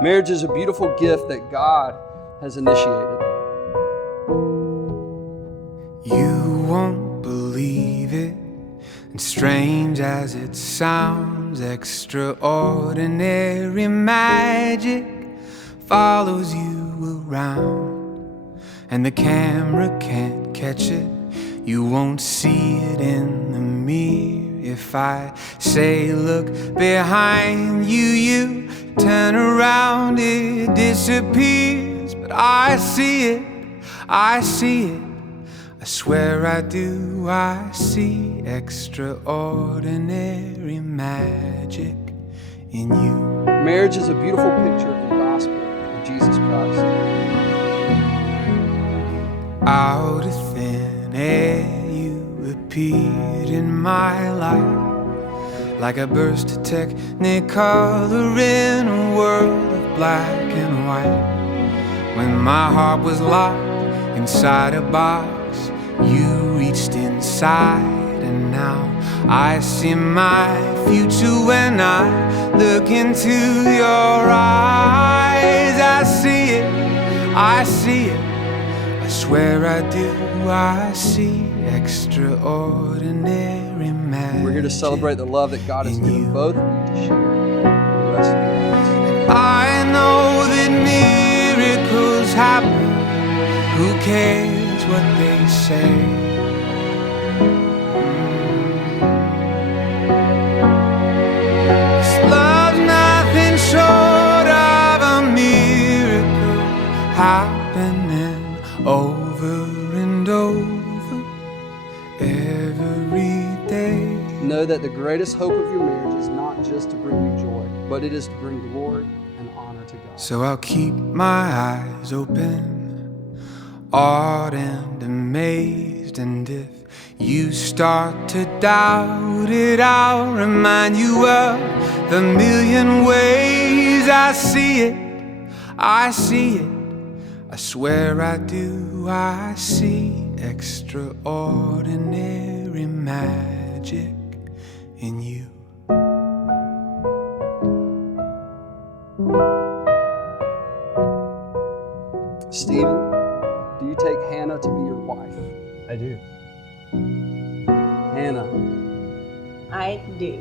Marriage is a beautiful gift that God has initiated. You won't believe it, and strange as it sounds, extraordinary magic follows you around, and the camera can't catch it. You won't see it in the mirror. If I say look behind you, you turn around, it disappears. But I see it, I see it, I swear I do. I see extraordinary magic in you. Marriage is a beautiful picture of the gospel of Jesus Christ. Out of thin air you appeared in my life, like a burst of technicolor in a world of black and white. When my heart was locked inside a box, you reached inside, and now I see my future when I look into your eyes. I see it, I see it, I swear I do. I see extraordinary magic. We're here to celebrate the love that God has given both of you to share the rest of your lives. I know that miracles happen. Who cares what they say? Love's nothing short of a miracle happening over and over every day. Know that the greatest hope of your marriage is not just to bring you joy, but it is to bring glory and honor to God. So I'll keep my eyes open, awed and amazed, and if you start to doubt it, I'll remind you of the million ways I see it, I see it, I swear I do. I see extraordinary magic in you. Stephen, do you take Hannah to be your wife? I do. Hannah. I do.